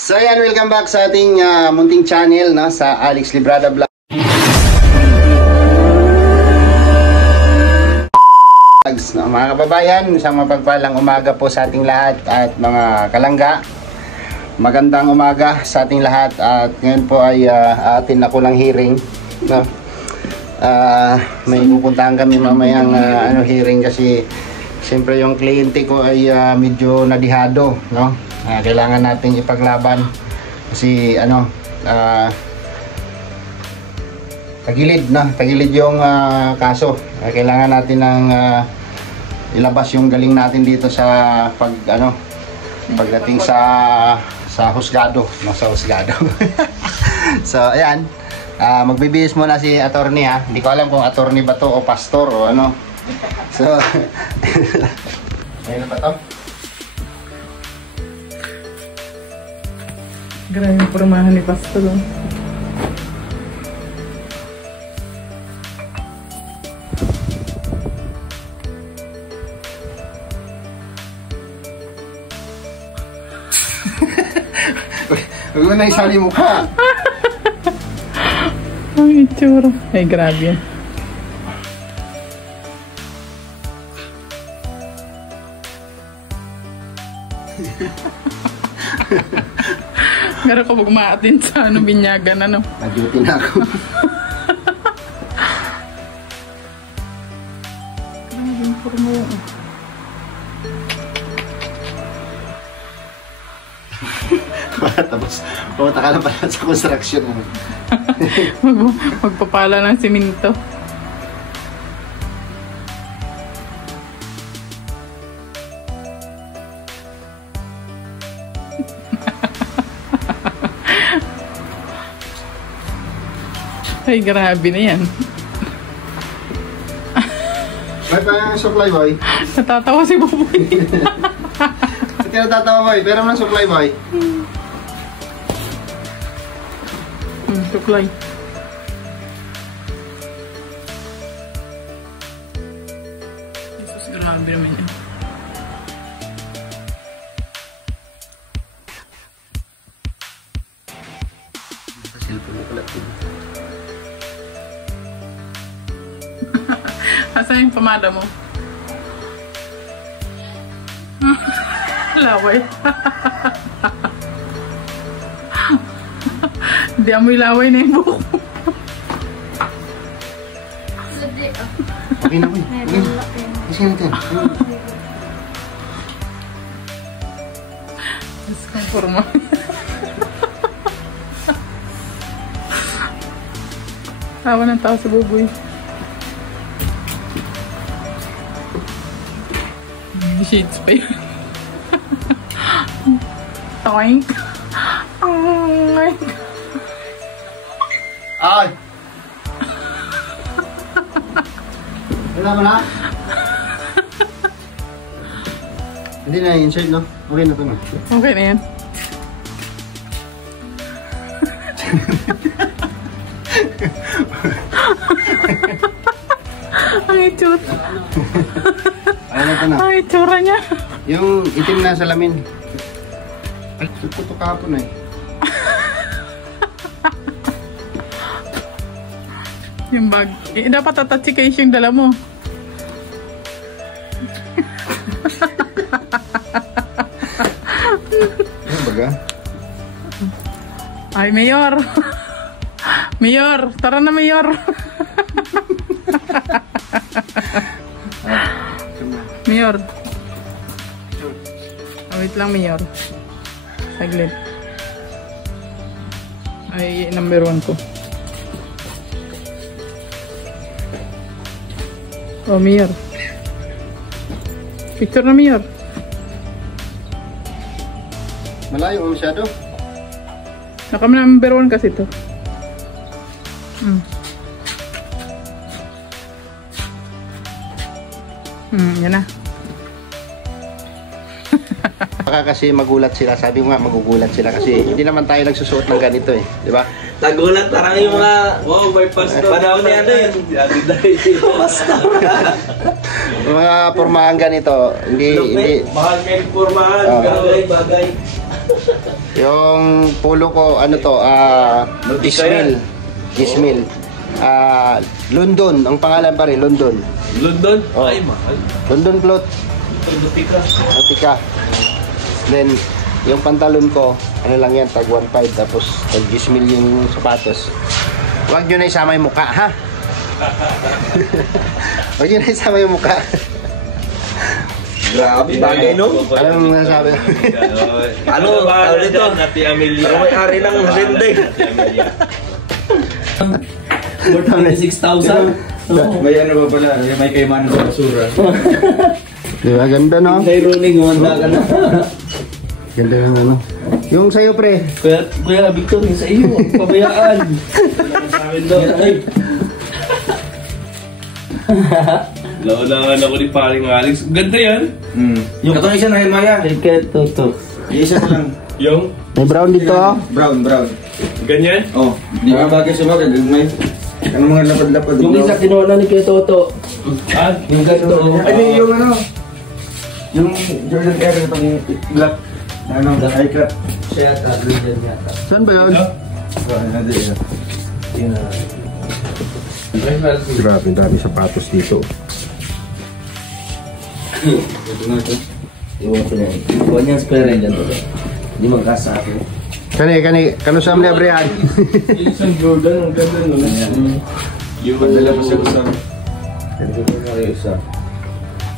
So yan, welcome back sa ating munting channel, no, sa Alex Librada Vlogs, no, mga kababayan. Isang mapagpalang umaga po sa ating lahat at mga kalangga. Magandang umaga sa ating lahat at ngayon po ay atin ako ng hearing, no. May pupuntahan kami mamayang hearing kasi siyempre yung kliyente ko ay medyo nadihado, no. Kailangan natin ipaglaban kasi tagilid yung kaso. Kailangan natin ng ilabas yung galing natin dito sa pagdating sa husgado, no, sa husgado. So ayan, magbibihis muna si attorney, ha. Hindi ko alam kung attorney ba to o pastor o ano. So ayun ba to? Grabe yung pormahan ni Pastor. Huwag mo na isali mukha. Ang itsura. Ay, grabe yan. Meron ko magmaatin sa binyagan, ano? Nag-duty na ako. Grabe yung porma yan. Tapos, pumunta ka na pala sa construction. Magpapala ng siminto. Ay, grabe na yan. May pa supply boy. Natatawa si Buboy. Hindi na natatawa boy, pero man supply boy. Supply. Jesus, grabe naman yan. Cellphone mo pala. Asan yung pamada mo? Laway. Hindi amoy laway na yung buhok mo. Okay na boy. Kasi natin. Mas konforma. Tawa ng tao sa Buboy. Shades pa yun. Toink. Oh my God. Ay! Wala mo na? Hindi na insert, no? Okay na ito na. Okay na yan. Ang itsura. Ay na ito na. Ang itsura niya. Yung itim na salamin. Puto kahapon eh. Yung bag. Dapat tatachi kayo yung dala mo. Ano baga? Ay, Mayor. Mayor. Tara na, Mayor. Mayor. Wait lang, Mayor. Saglit. Ay, number 1 ko. Oh, Mayor. Picture na, Mayor. Malayo mo masyado. Number 1 kasi to. Yan na. Baka kasi magulat sila. Sabi mo nga magugulat sila kasi hindi naman tayo nagsusuot ng ganito eh. Di ba? Nagulat parang yung mga may pastor. Panahon niya ano yun. Pastor. Mga pormahan ganito, hindi Mahal kayo pormahan. Bagay. Yung polo ko, ano to, Ismail. Ismail. London, ang pangalan pa rin, London. London? Oh. Ay, mahal. London cloth. Butika. Then, yung pantalon ko, ano lang yan, tag 1.5, tapos tag 10 mil yung sapatos. Huwag nyo na isama yung mukha, ha? Huwag nyo na isama yung mukha. Grabe, bagay, no? Anong nasabi? Ano, tawag dito? Nati Amelia. Ano may-ari ng Hacienda eh. Nati Amelia. 6,000. May ano ba pala? May kaymanan sa basura. Diba, ganda, no? Kay Rooney, gumanda ka na. Ganda ng ano. Yung sa'yo, pre. Kuya Victor, yung sa iyo, pabayaan. Ay. Laulangan ako ni paring Alex. Ganda yan. Yung katong isa na Maya. Ike, to. Yung isa lang. Yung? May brown dito, oh. Brown. Ganyan? Oh. Di ba bagay sa bagay? May... Ano mga lapad-lapad? Yung isa kinuha na ni Kuya Toto. Ah? Yung ganito. Ay, yung ano? Yung Jordan Air itong black. Ano? High cut. Siya yata, Jordan yata. Saan ba yun? Grabe, dami sapatos dito. Ito na ito. Iwan ko na yun. Iwan niyang square yan dyan. Hindi magkasa ako. Kano sa mga Brian? Yung isang Jordan, ang ganda nun. Yung madala ko sa usap. Hindi ko na rin isa.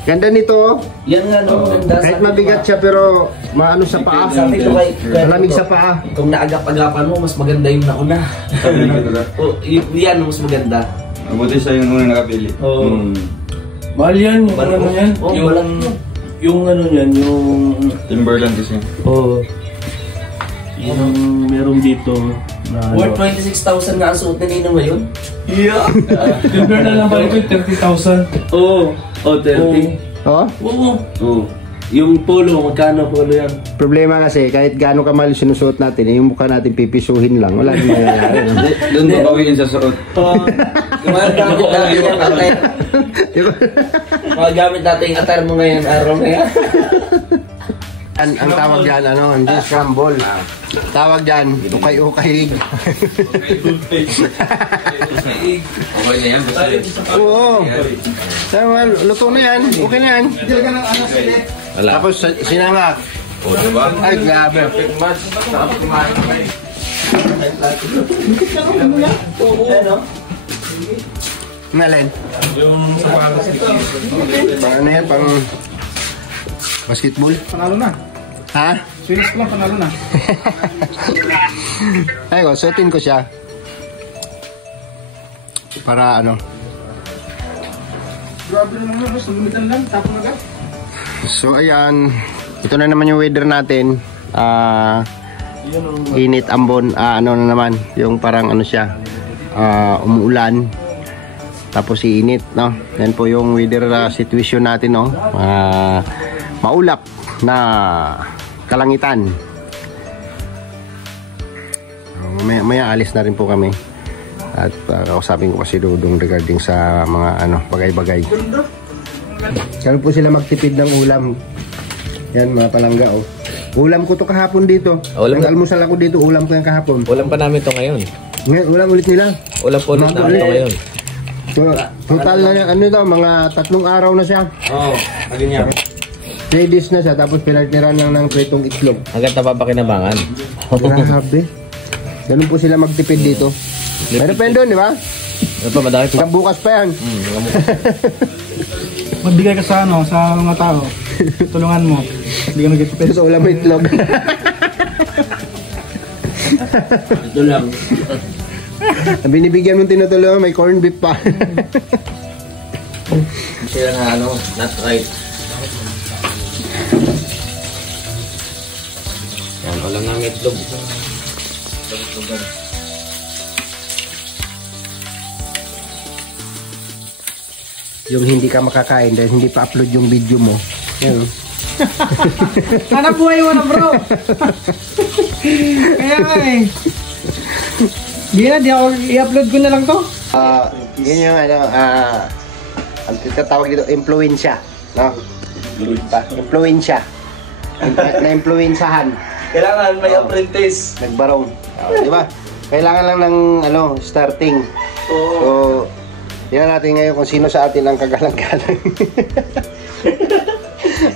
Ganda nito, oh. Yan nga, no? Ganda. Kahit mabigat siya, pero maano sa paa. Sabi ko kay Malamig sa paa. kung naagap-agapan mo, mas maganda yung nauna. O, yan, mas maganda. Mabuti siya yung una nakapili. Oo. Mahal yan, yung Balat ano mo? yan. Oo, Yung, balat mo. yung ano yan, yung... Timberland kasi. Oo. Yung meron dito na Worth 26,000 nga ang suot ni Nino ngayon? Yeah! Timberland lang ba ito? 30,000? Oo. Oh, 30. Oh? Oo. Oo. Yung polo, magkano polo yan? Problema kasi, kahit gaano kamahal yung sinusuot natin, yung mukha natin pipisuhin lang. Wala nang mangyayari. Doon babawiin sa suot. Yung mga gamit natin yung attire. Mga gamit natin yung attire mo ngayon, araw na yan. Ang tawag dyan, ano, hindi scramble. Tawag dyan, ukay-ukay. Okay na yan, basta yun. Oo. Tama, luto na yan. Okay na yan. Tapos sinangak. O, diba? Ay, grabe. Nalen. Yung sapatos ni Pang ano yan, pang basketball. Panalo na. Ha? Swiss ko lang, panalo na. Ay ko, suotin ko siya. Para ano. Grabe naman yun, sulumitan lang, tapon agad. So ayan, ito na naman yung weather natin. Init ambon, ano na naman, yung parang ano siya, umuulan. Tapos iinit, no? Yan po yung weather situation natin, no? Maulap na kalangitan. Maya alis na rin po kami. At kausapin ko kasi Dudong regarding sa mga ano, bagay-bagay. Kano po sila magtipid ng ulam. Yan mga palangga, oh. Ulam ko to kahapon dito. Nag-almusal ako dito, ulam ko yung kahapon. Ulam pa namin to ngayon. Ngayon, ulam ulit nila. Ulam po ulit namin to ngayon. So, total na ano daw, mga 3 araw na siya. Oo, ganyan. 3 days na siya, tapos pinagtiran lang ng pritong itlog. Hanggang napapakinabangan. Grabe. Ganun po sila magtipid dito. Pero pa yun doon, di ba? Ano pa, madami pa. Hanggang bukas pa yan. Magbigay ka sa ano, sa mga tao. Tulungan mo. Hindi ka nagtipid. Pero sa ulam mo itlog. Ito lang. Binibigyan mong tinutulungan, may corned beef pa. Sila nga ano, not right. Yan, ulam ng itlog. Yung hindi ka makakain dahil hindi pa upload yung video mo. Yan. Hanap buhay mo na, bro. Kaya nga eh. Di ako i-upload ko na lang to. Yun yung ano, ang tawag dito, influensya. No? Influensya. Na-influensahan. Kailangan may apprentice. Nagbarong. Di ba? Kailangan lang ng starting. Oo. So, tingnan natin ngayon kung sino sa atin ang kagalang-galang.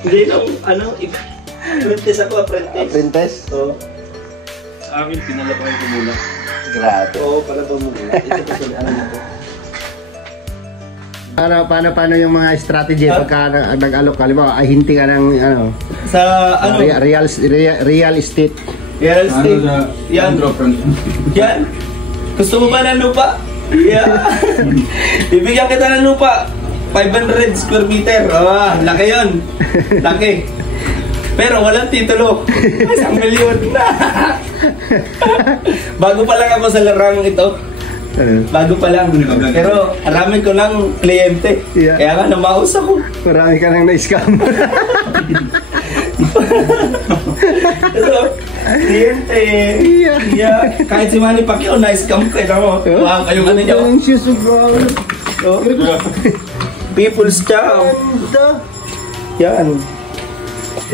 Hindi nung apprentice ako, apprentice. Apprentice? Oo. Sa akin, pinalabahan ko muna. Grabe. Oo, pala to muna. Ito kasi nito. Paano yung mga strategy pagka nag-alok ka? Halimbawa, hinti ka ng Sa real estate. real estate. Yan. Yan. Gusto mo ba ng lupa? Yeah. Bibigyan kita ng lupa. 500 square meter. Laki yun. Laki. Pero walang titulo. 1 milyon na. Bago pa lang ako sa larang ito. Bago pa lang. Pero arami ko ng kliyente. Yeah. Kaya nga namaos ako. Marami ka nang na-scam. Pero, kliyente. Yeah. Kahit si Manny Pacquiao na-scam ko. Wow, kayong ano niyo. Oh. People's Chow. Yan.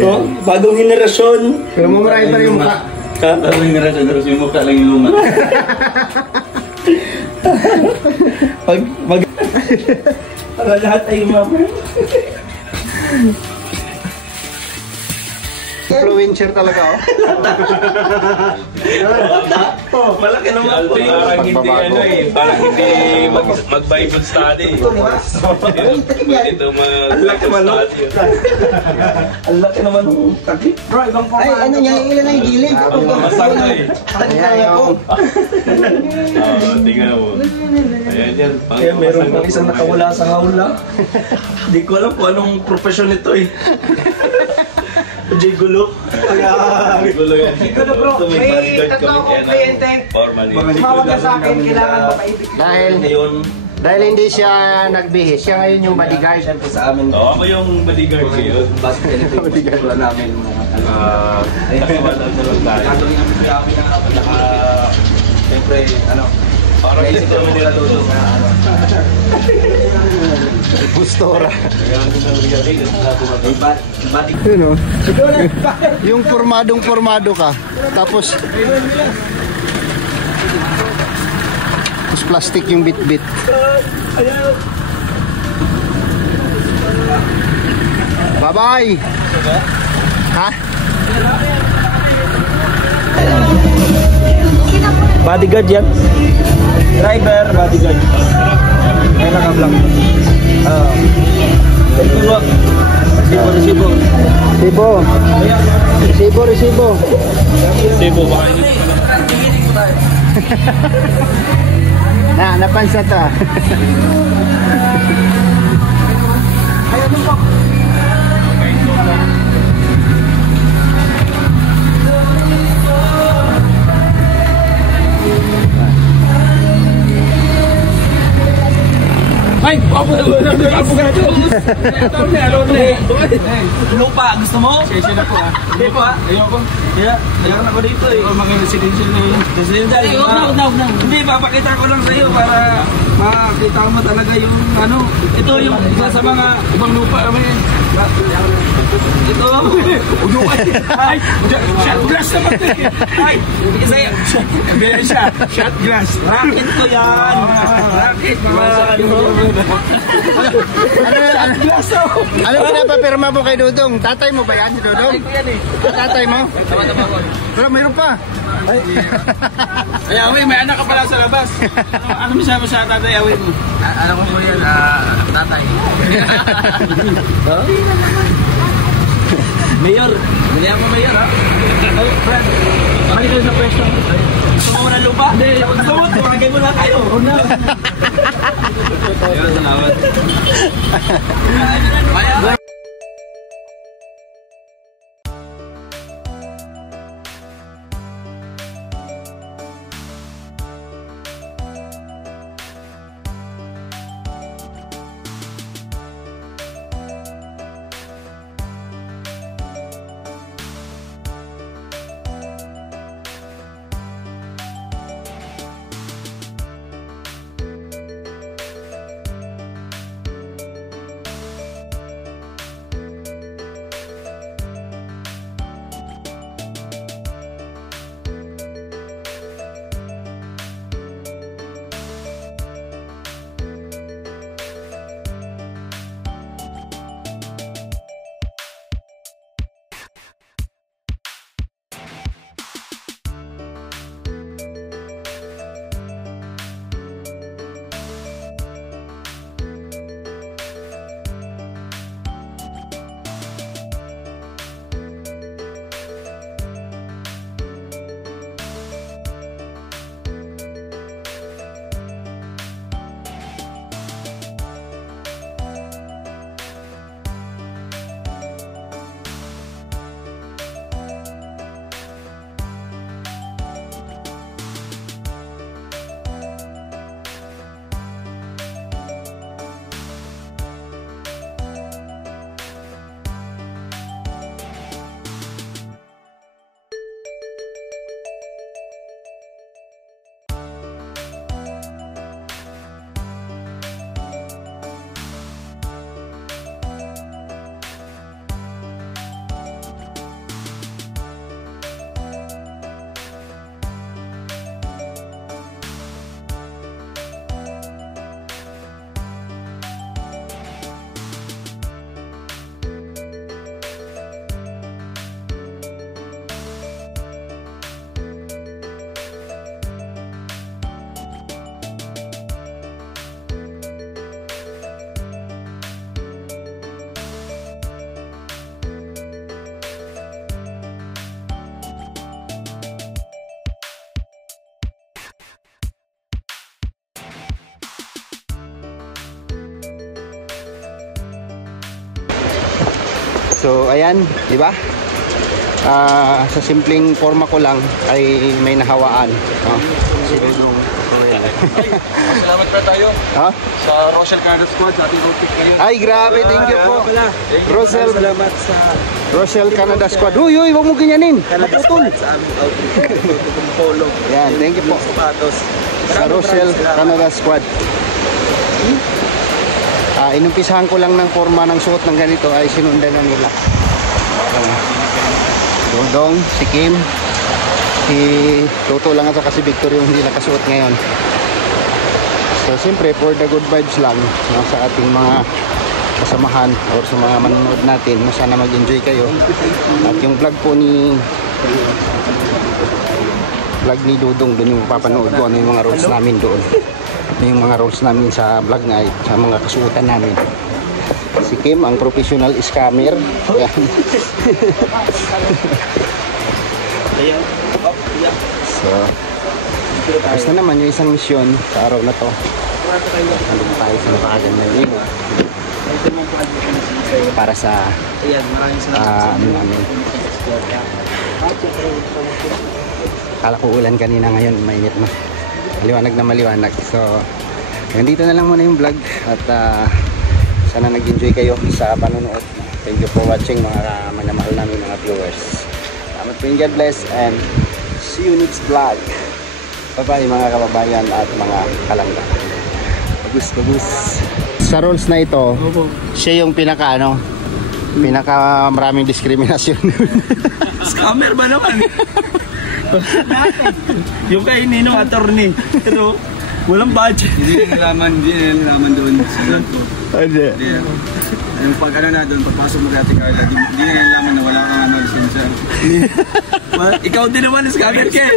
Oh, bagong henerasyon. Pero mumurahin pa rin yung mukha. Bagong henerasyon, pero yung mukha lang yung luma. Para lahat ay mama. Influencer talaga, Oh, malaki naman po yun. Parang hindi parang hindi mag-Bible study. Ito Ang laki naman no? Ang laki naman ng takip. Bro, ibang forma. Ay, niya, ilan ang gilid? Masang na eh. Kaya yung... Tingnan mo. Ayan yan. Kaya meron pang isang nakawala sa hawla. Hindi ko alam kung anong profesyon nito eh. Jigulo. Gulo yan. Siguro bro, may tatlong kliyente. Tumawag ka sa akin, kailangan makaibig. Dahil hindi siya nagbihis, siya ngayon yung bodyguard. Siyempre sa amin. Oo, ako yung bodyguard ngayon. Bakit ganito yung bodyguard namin mga Nakawala sa lang tayo. gagawin kami sa amin na siyempre Parang naisip ito namin nila tutong na Gustora. body Yun yung pormadong-pormado ka. Tapos plastic yung bit-bit. Bye-bye! Ha? bodyguard yan. Driver, bodyguard. Kaya naka-vlog. Resibo. Sebo, baka hindi. Napansa to. Ay, lupa, gusto mo? Session ako Lupa? Ayoko. Ayoko na ko dito eh. Mga residential na yun. Residential? Hindi, papakita ko lang sa'yo para makita mo talaga yung ito yung isa sa mga ibang lupa naman yan. Ito. Ay, shot glass naman ito eh. Ay, isa yan. Shot glass. Rocket ko yan. Rocket. Ano pinapapirma mo kay Dudong? Tatay mo ba yan si Dudong? Tatay mo? Pero mayroon pa. Ay, Awi, may anak ka pala sa labas. Ano mo sa tatay, Awi mo? Alam ko po yan, tatay. Mayor, hindi ako mayor ha? Ay, friend, mali kayo sa pwesto. Gusto mo na lupa? Hindi, gusto mo, tumagay mo na kayo. Una. Ayun, salamat. So ayan, di ba? Sa simpleng forma ko lang ay may nahawaan. Si Dudong. Salamat pa tayo Ha? sa Rochelle Canada Squad sa ating outfit ngayon. Ay, grabe, thank you po. Rochelle, Salamat sa Rochelle Canada Squad. Uy, wag mo ganyanin. Maputol. sa aming outfit. Polo. Yan, thank you po. Sapatos. Sa Rochelle Canada Squad. Inumpisahan ko lang ng forma ng suot ng ganito ay sinundan na nila. Dodong, si Kim, si Toto lang at saka si Victor yung hindi nakasuot ngayon. So siyempre for the good vibes lang sa ating mga kasamahan or sa mga manonood natin, sana mag-enjoy kayo. At yung vlog po ni Dudong, doon yung papanood ko ano yung mga roles namin doon. Ano yung mga roles namin sa vlog na sa mga kasuotan namin. Si Kim, ang professional scammer. Ayan. So, basta naman yung isang misyon sa araw na to. Ano ba tayo sa napakagan na yun? Para sa ano namin. Kala ko ulan kanina, ngayon mainit na. Maliwanag na maliwanag. So, nandito na lang muna yung vlog at sana nag-enjoy kayo sa panonood. Thank you for watching mga manamahal namin mga viewers. Salamat po, God bless and see you next vlog. Bye bye mga kababayan at mga kalangga. Bagus. Sa roles na ito, siya yung pinaka maraming diskriminasyon. Scammer ba naman? Yung kay Ninong attorney. Pero walang budget. Hindi nalaman doon sa ko. Hindi. Yung pag na doon, pagpasok mo kay Ate Carla, hindi na nalaman na wala kang lisensya. Ikaw din naman, scammer ka.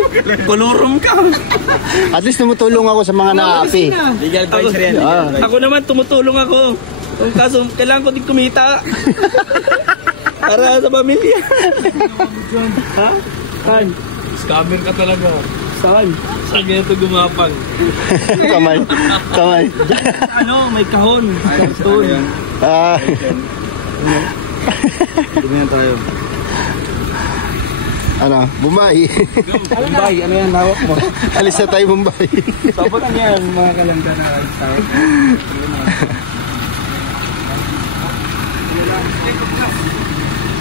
Kulurum ka. At least tumutulong ako sa mga naapi. Legal advisor yan. Ako naman, tumutulong ako. Kung kaso, kailangan ko din kumita. Para sa pamilya. Ha? Saan? Scammer ka talaga. Saan? Saan ganito gumapang? Kamay. May kahon. Tingnan tayo. Bombay. Bombay, ano yan, hawak mo? Alis na tayo Bombay. Pabutan yan, mga kalangga na tawag.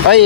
Ay.